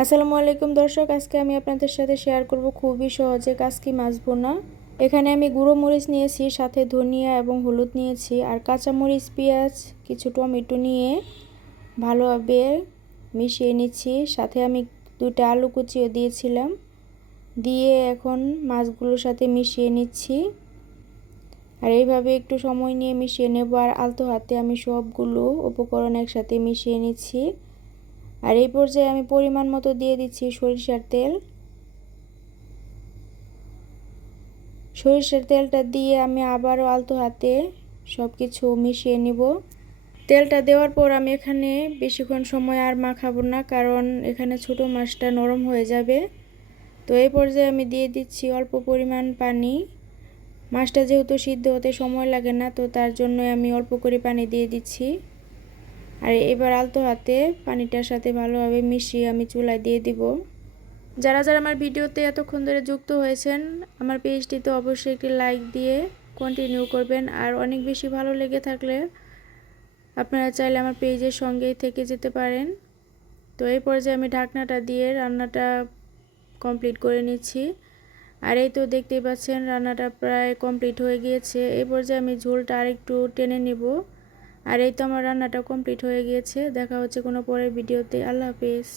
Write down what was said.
আসসালামু আলাইকুম দর্শক, আজকে আমি আপনাদের সাথে শেয়ার করব খুবই সহজে কাসকি মাছ ভুনা। এখানে আমি গুঁড়ো মরিচ নিয়েছি, সাথে ধনিয়া এবং হলুদ নিয়েছি, আর কাঁচা মরিচ, পেঁয়াজ, কিছু টমেটো নিয়ে ভালোভাবে মিশিয়ে নিচ্ছি। সাথে আমি দুটা আলু কুচিও দিয়েছিলাম, দিয়ে এখন মাছগুলোর সাথে মিশিয়ে নিচ্ছি। আর এইভাবে একটু সময় নিয়ে মিশিয়ে নেব, আর আলতো হাতে আমি সবগুলো উপকরণ একসাথে মিশিয়ে নিচ্ছি। আর এই পর্যায়ে আমি পরিমাণ মতো দিয়ে দিচ্ছি সরিষার তেল। সরিষার তেলটা দিয়ে আমি আবারও আলতো হাতে সব কিছু মিশিয়ে নিব। তেলটা দেওয়ার পর আমি এখানে বেশিক্ষণ সময় আর মাখাবো না, কারণ এখানে ছোট মাছটা নরম হয়ে যাবে। তো এই পর্যায়ে আমি দিয়ে দিচ্ছি অল্প পরিমাণ পানি। মাছটা যেহেতু সিদ্ধ হতে সময় লাগে না, তো তার জন্য আমি অল্প করে পানি দিয়ে দিচ্ছি। আর এবার আলতো হাতে পানিটার সাথে ভালোভাবে মিশিয়ে আমি চুলায় দিয়ে দিব। যারা যারা আমার ভিডিওতে এতক্ষণ ধরে যুক্ত হয়েছেন, আমার পেজটিতে অবশ্যই একটি লাইক দিয়ে কন্টিনিউ করবেন। আর অনেক বেশি ভালো লেগে থাকলে আপনারা চাইলে আমার পেজের সঙ্গেই থেকে যেতে পারেন। তো এই পর্যায়ে আমি ঢাকনাটা দিয়ে রান্নাটা কমপ্লিট করে নিচ্ছি। আর এই তো দেখতেই পাচ্ছেন, রান্নাটা প্রায় কমপ্লিট হয়ে গিয়েছে। এই পর্যায়ে আমি ঝোলটা আরেকটু টেনে নিব। আর এই তো আমার রান্নাটা কমপ্লিট হয়ে গিয়েছে। দেখা হচ্ছে কোনো পরের ভিডিওতে। আল্লাহ হাফিজ।